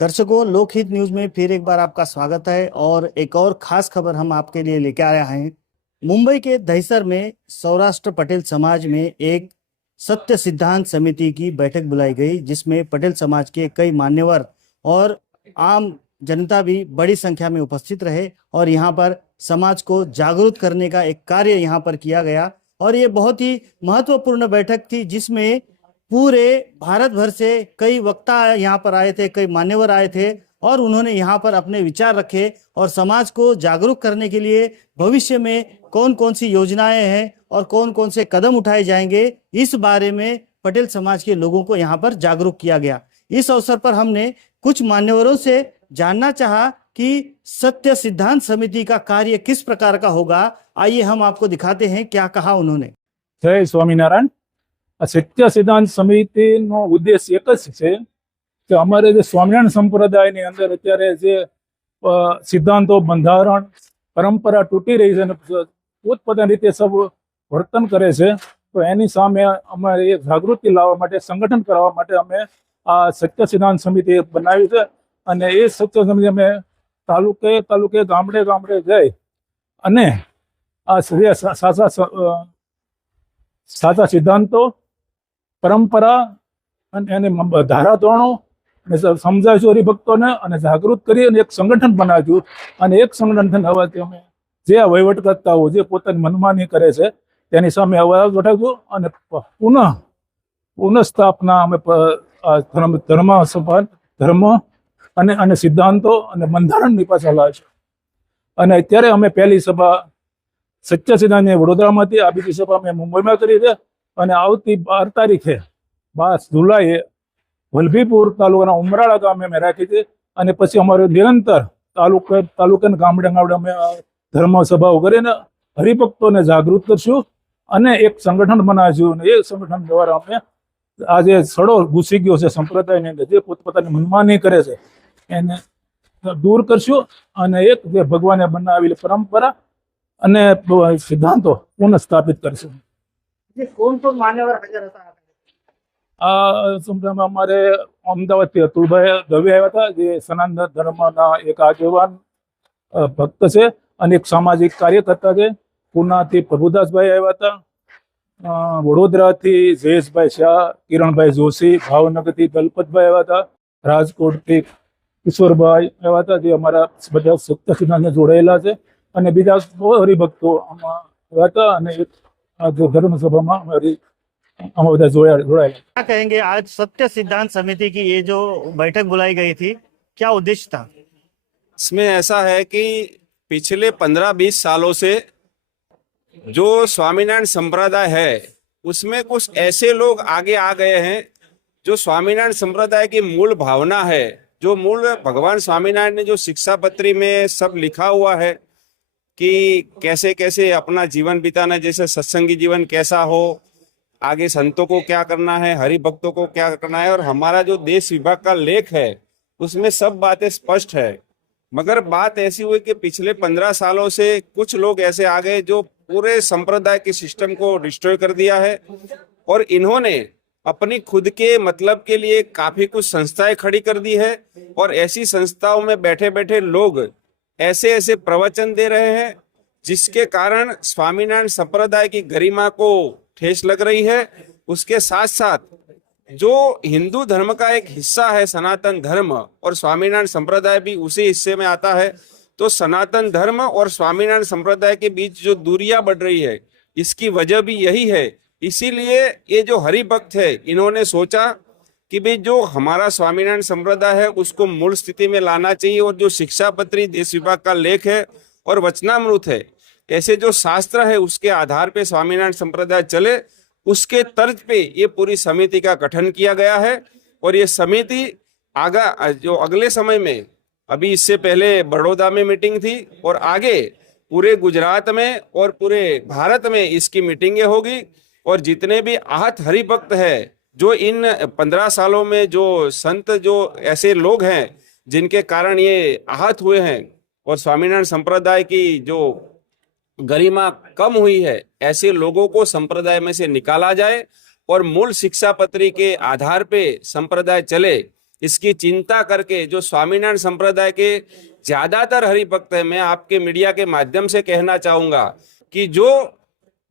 दर्शकों, लोकहित न्यूज में फिर एक बार आपका स्वागत है और एक और खास खबर हम आपके लिए लेके आए हैं। मुंबई के दहिसर में सौराष्ट्र पटेल समाज में एक सत्य सिद्धांत समिति की बैठक बुलाई गई, जिसमें पटेल समाज के कई मान्यवर और आम जनता भी बड़ी संख्या में उपस्थित रहे और यहाँ पर समाज को जागरूक करने का एक कार्य यहाँ पर किया गया। और ये बहुत ही महत्वपूर्ण बैठक थी, जिसमें पूरे भारत भर से कई वक्ता यहाँ पर आए थे, कई मान्यवर आए थे और उन्होंने यहाँ पर अपने विचार रखे और समाज को जागरूक करने के लिए भविष्य में कौन कौन सी योजनाएं हैं और कौन कौन से कदम उठाए जाएंगे, इस बारे में पटेल समाज के लोगों को यहाँ पर जागरूक किया गया। इस अवसर पर हमने कुछ मान्यवरों से जानना चाहा कि सत्य सिद्धांत समिति का कार्य किस प्रकार का होगा। आइए हम आपको दिखाते हैं क्या कहा उन्होंने। जय स्वामीनारायण। सत्य सिद्धांत समिति नो उद्देश्य एक ज छे कि अमारे जे स्वामीनारायण संप्रदाय ની અંદર અત્યારે જે સિદ્ધાંતો બંધારણ પરંપરા તૂટી રહી છે અને પોતપોતાની રીતે સૌ વર્તન કરે છે, તો એની સામે અમારે જાગૃતિ લાવવા માટે, સંગઠન કરવા માટે અમે આ સત્ય સિદ્ધાંત સમિતિ બનાવી છે અને એ સત્ય સમિતિ અમે તાલુકે તાલુકે ગામડે ગામડે જઈ અને આ સાચા સિદ્ધાંતો, પરંપરા અને એને ધારાધોરણો સમજાવીશું હરિભક્તોને અને જાગૃત કરી અને એક સંગઠન બનાવ્યું અને એક સંગઠન થવાથી અમે જે વહીવટકર્તાઓ જે પોતાની મનમાની કરે છે તેની સામે અવાજ ઉઠાવ્યો અને પુનઃસ્થાપના અમે ધર્મ અને સિદ્ધાંતો અને બંધારણની પાછળ લાવીશું। અને અત્યારે અમે પહેલી સભા સત્ય સિદ્ધાંત વડોદરામાંથી, આ બીજી સભા અમે મુંબઈમાં કરી છે અને આવતી 12 તારીખે 12 જુલાઈએ વલભીપુર તાલુકાના ઉમરાળા ગામે અમે રાખી છે અને પછી અમારું નિરંતર તાલુકાના ગામડે ગામડે અમે ધર્મ સભાઓ કરીને હરિભક્તોને જાગૃત કરશું અને એક સંગઠન બનાવીશું અને એ સંગઠન દ્વારા અમે આ જે સડો ઘૂસી ગયો છે સંપ્રદાયની અંદર, જે પોતપોતાની મનમાની કરે છે એને दूर करशु અને એક જે ભગવાને બનાવેલી પરંપરા અને સિદ્ધાંતો પુનઃસ્થાપિત કરશું। ये कौन कौन मान्यवर हाजिर હતા? અમારે અમદાવાદથી અતુલભાઈ દવે આવ્યા હતા, જે સનાતન ધર્મના એક આગેવાન ભક્ત છે અને એક સામાજિક કાર્યકર્તા છે। પૂનાથી પ્રભુદાસભાઈ આવ્યા હતા, વડોદરાથી જયેશભાઈ શાહ, કિરણભાઈ જોશી, ભાવનગરથી દલપતભાઈ આવ્યા હતા, રાજકોટથી કિશોરભાઈ આવ્યા હતા, જે અમારા બધા સત્ય સિદ્ધાંતને જોડાયેલા છે અને બીજા બહુ હરિભક્તો આમાં આવ્યા હતા અને जो धर्म सभा में हमारी हम બધા જોડાયેલા। क्या कहेंगे, आज सत्य सिद्धांत समिति की ये जो बैठक बुलाई गई थी, क्या उद्देश्य था? इसमें ऐसा है कि पिछले 15-20 सालों से जो स्वामीनारायण संप्रदाय है उसमें कुछ ऐसे लोग आगे आ गए हैं जो स्वामीनारायण संप्रदाय की मूल भावना है, जो मूल भगवान स्वामीनारायण ने जो शिक्षा पत्री में सब लिखा हुआ है कि कैसे कैसे अपना जीवन बिताना, जैसे सत्संगी जीवन कैसा हो, आगे संतों को क्या करना है, हरि भक्तों को क्या करना है, और हमारा जो देश विभाग का लेख है उसमें सब बातें स्पष्ट है। मगर बात ऐसी हुई कि पिछले 15 सालों से कुछ लोग ऐसे आ गए जो पूरे संप्रदाय के सिस्टम को डिस्ट्रॉय कर दिया है और इन्होंने अपनी खुद के मतलब के लिए काफी कुछ संस्थाएं खड़ी कर दी है और ऐसी संस्थाओं में बैठे बैठे लोग ऐसे ऐसे प्रवचन दे रहे हैं जिसके कारण स्वामीनारायण संप्रदाय की गरिमा को ठेस लग रही है। उसके साथ साथ जो हिंदू धर्म का एक हिस्सा है सनातन धर्म, और स्वामीनारायण संप्रदाय भी उसी हिस्से में आता है, तो सनातन धर्म और स्वामीनारायण संप्रदाय के बीच जो दूरियां बढ़ रही है इसकी वजह भी यही है। इसीलिए ये जो हरि भक्त है इन्होंने सोचा कि भाई जो हमारा स्वामीनारायण संप्रदाय है उसको मूल स्थिति में लाना चाहिए और जो शिक्षा पत्री देश विभाग का लेख है और वचनामृत है, ऐसे जो शास्त्र है उसके आधार पे स्वामीनारायण संप्रदाय चले, उसके तर्ज पे ये पूरी समिति का गठन किया गया है। और ये समिति जो अगले समय में, अभी इससे पहले बड़ौदा में मीटिंग थी और आगे पूरे गुजरात में और पूरे भारत में इसकी मीटिंगें होगी और जितने भी आहत हरिभक्त है, जो इन 15 सालों में जो संत, जो ऐसे लोग हैं जिनके कारण ये आहत हुए हैं और स्वामीनारायण संप्रदाय की जो गरिमा कम हुई है, ऐसे लोगों को संप्रदाय में से निकाला जाए और मूल शिक्षा पत्री के आधार पे संप्रदाय चले। इसकी चिंता करके जो स्वामीनारायण संप्रदाय के ज्यादातर हरिभक्त है, मैं आपके मीडिया के माध्यम से कहना चाहूंगा कि जो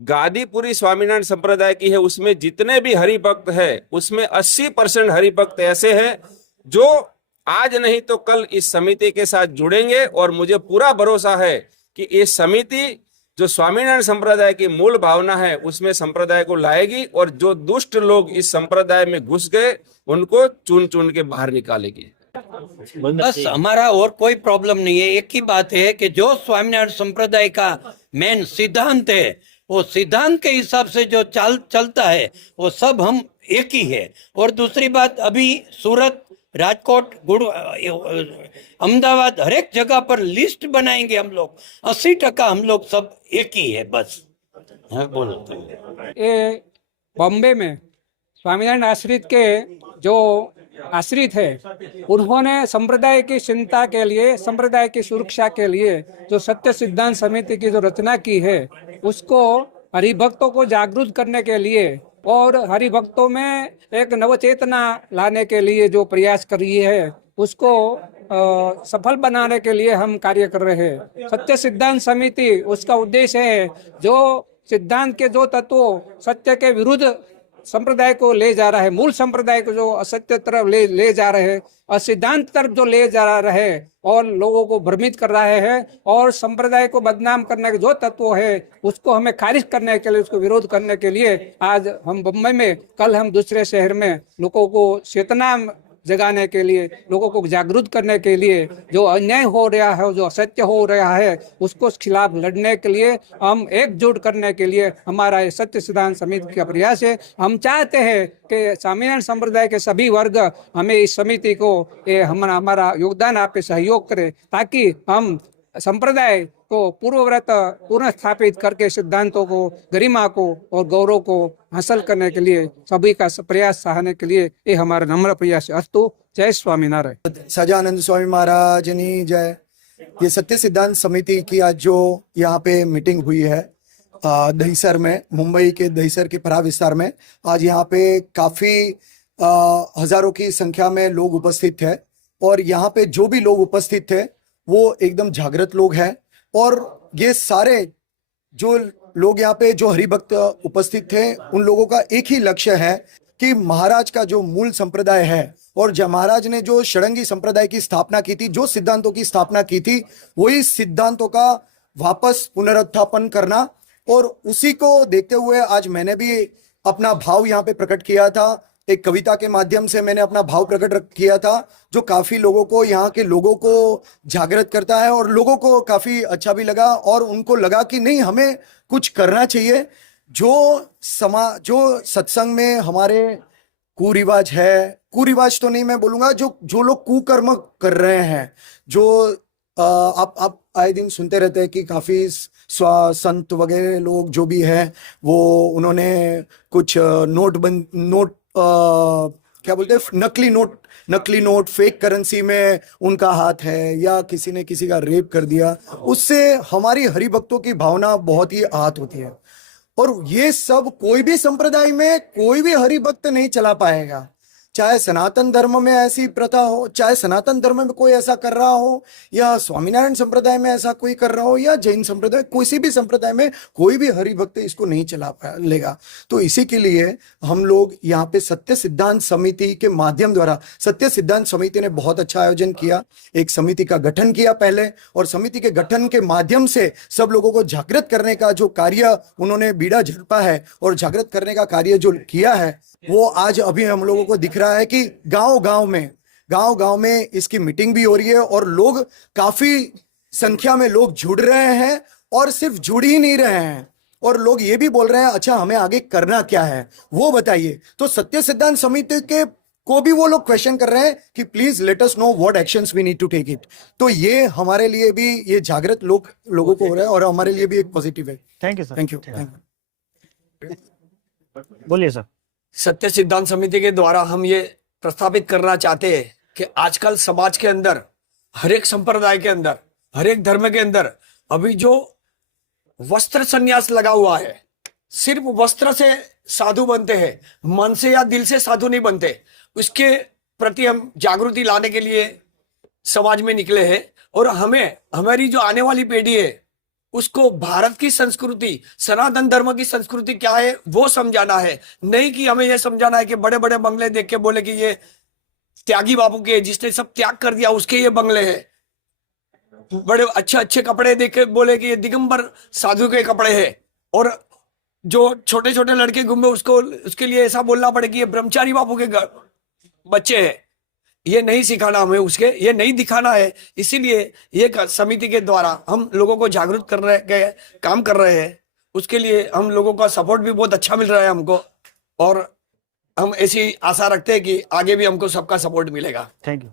गादीपुरी स्वामीनारायण संप्रदाय की है उसमें जितने भी हरिभक्त है उसमें 80% हरिभक्त ऐसे हैं जो आज नहीं तो कल इस समिति के साथ जुड़ेंगे, और मुझे पूरा भरोसा है कि ये समिति जो स्वामीनारायण संप्रदाय की मूल भावना है उसमें संप्रदाय को लाएगी, और जो दुष्ट लोग इस संप्रदाय में घुस गए उनको चुन चुन के बाहर निकालेगी। बस हमारा और कोई प्रॉब्लम नहीं है। एक ही बात है कि जो स्वामीनारायण संप्रदाय का मेन सिद्धांत है वो सिद्धांत के हिसाब से जो चलता है वो सब हम एक ही है। और दूसरी बात, अभी सूरत, राजकोट, अहमदाबाद हर एक जगह पर लिस्ट बनाएंगे हम लोग। 80% हम लोग सब एक ही है बस। हाँ, बोलो। ये बॉम्बे में स्वामीनारायण आश्रित के जो आश्रित है उन्होंने संप्रदाय की चिंता के लिए, संप्रदाय की सुरक्षा के लिए जो सत्य सिद्धांत समिति की जो रचना की है उसको हरिभक्तों को जागरूक करने के लिए और हरिभक्तों में एक नवचेतना लाने के लिए जो प्रयास कर रही है उसको सफल बनाने के लिए हम कार्य कर रहे हैं। सत्य सिद्धांत समिति उसका उद्देश्य है जो सिद्धांत के जो तत्वों सत्य के विरुद्ध संप्रदाय को ले जा रहा है, मूल संप्रदाय को जो असत्य तरफ ले जा रहे हैं और सिद्धांत तरफ जो ले जा रहा है और लोगों को भ्रमित कर रहे हैं और संप्रदाय को बदनाम करने के जो तत्व है उसको हमें खारिज करने के लिए, उसको विरोध करने के लिए आज हम बम्बई में, कल हम दूसरे शहर में लोगों को चेतना जगाने के लिए, लोगों को जागरूक करने के लिए, जो अन्याय हो रहा है, जो असत्य हो रहा है उसको खिलाफ लड़ने के लिए, हम एकजुट करने के लिए हमारा ये सत्य सिद्धांत समिति का प्रयास है। हम चाहते हैं कि स्वामीनारायण संप्रदाय के सभी वर्ग हमें इस समिति को हमारा योगदान आपके सहयोग करें ताकि हम संप्रदाय को पूर्वव्रत पुनः स्थापित करके सिद्धांतों को, गरिमा को और गौरव को हासिल करने के लिए सभी का प्रयास सहारने के लिए ये हमारा नम्र प्रयास है। अस्तु। जय स्वामीनारायण। सजानंद स्वामी महाराज ने जय। ये सत्य सिद्धांत समिति की आज जो यहाँ पे मीटिंग हुई है दहीसर में, मुंबई के दहीसर के परा विस्तार में, आज यहाँ पे काफी हजारों की संख्या में लोग उपस्थित थे और यहाँ पे जो भी लोग उपस्थित थे वो एकदम जागृत लोग हैं। और ये सारे जो लोग यहाँ पे जो हरिभक्त उपस्थित थे उन लोगों का एक ही लक्ष्य है कि महाराज का जो मूल संप्रदाय है और जब महाराज ने जो षडंगी संप्रदाय की स्थापना की थी, जो सिद्धांतों की स्थापना की थी, वही सिद्धांतों का वापस पुनरुत्थापन करना। और उसी को देखते हुए आज मैंने भी अपना भाव यहाँ पे प्रकट किया था। एक कविता के माध्यम से मैंने अपना भाव प्रकट किया था जो काफी लोगों को, यहाँ के लोगों को जागृत करता है और लोगों को काफी अच्छा भी लगा और उनको लगा कि नहीं, हमें कुछ करना चाहिए। जो सत्संग में हमारे कुरिवाज है, कुरिवाज तो नहीं मैं बोलूंगा, जो लोग कुकर्म कर रहे हैं, जो आप आए दिन सुनते रहते हैं कि काफी संत वगैरह लोग जो भी है वो उन्होंने कुछ क्या बोलते हैं, नकली नोट फेक करेंसी में उनका हाथ है या किसी ने किसी का रेप कर दिया, उससे हमारी हरिभक्तों की भावना बहुत ही आहत होती है। और ये सब कोई भी संप्रदाय में कोई भी हरिभक्त नहीं चला पाएगा, चाहे सनातन धर्म में ऐसी प्रथा हो, चाहे सनातन धर्म में कोई ऐसा कर रहा हो या स्वामीनारायण संप्रदाय में ऐसा कोई कर रहा हो या जैन संप्रदाय, किसी भी संप्रदाय में कोई भी हरिभक्त इसको नहीं चला लेगा। तो इसी के लिए हम लोग यहाँ पे सत्य सिद्धांत समिति के माध्यम द्वारा, सत्य सिद्धांत समिति ने बहुत अच्छा आयोजन किया, एक समिति का गठन किया पहले, और समिति के गठन के माध्यम से सब लोगों को जागृत करने का जो कार्य उन्होंने बीड़ा झड़पा है और जागृत करने का कार्य जो किया है वो आज अभी हम लोगों को दिख रहा है कि गांव में इसकी मीटिंग भी हो रही है और लोग काफी संख्या में लोग जुड़ रहे हैं। और सिर्फ जुड़ ही नहीं रहे हैं और लोग ये भी बोल रहे हैं अच्छा हमें आगे करना क्या है वो बताइए। तो सत्य सिद्धांत समिति के को भी वो लोग क्वेश्चन कर रहे हैं कि please let us know what actions we need to take it. तो ये हमारे लिए भी ये जागृत लोगों को हो रहा है और हमारे लिए भी एक पॉजिटिव है। Thank you sir. Thank you. बोलिए सर। सत्य सिद्धांत समिति के द्वारा हम ये प्रस्थापित करना चाहते हैं कि आजकल समाज के अंदर, हर एक संप्रदाय के अंदर, हर एक धर्म के अंदर अभी जो वस्त्र संन्यास लगा हुआ है, सिर्फ वस्त्र से साधु बनते हैं, मन से या दिल से साधु नहीं बनते। उसके प्रति हम जागृति लाने के लिए समाज में निकले हैं और हमें हमारी जो आने वाली पीढ़ी है उसको भारत की संस्कृति, सनातन धर्म की संस्कृति क्या है वो समझाना है। नहीं कि हमें ये समझाना है कि बड़े बड़े बंगले देख के बोले कि ये त्यागी बापू के, जिसने सब त्याग कर दिया उसके ये बंगले हैं। बड़े अच्छे अच्छे कपड़े देख के बोले कि ये दिगंबर साधु के कपड़े हैं। और जो छोटे छोटे लड़के घूमे उसको उसके लिए ऐसा बोलना पड़े कि ये ब्रह्मचारी बापू के बच्चे हैं। ये नहीं सिखाना हमें, उसके ये नहीं दिखाना है। इसीलिए ये समिति के द्वारा हम लोगों को जागरूक कर रहे काम कर रहे हैं। उसके लिए हम लोगों का सपोर्ट भी बहुत अच्छा मिल रहा है हमको, और हम ऐसी आशा रखते हैं कि आगे भी हमको सबका सपोर्ट मिलेगा। Thank you.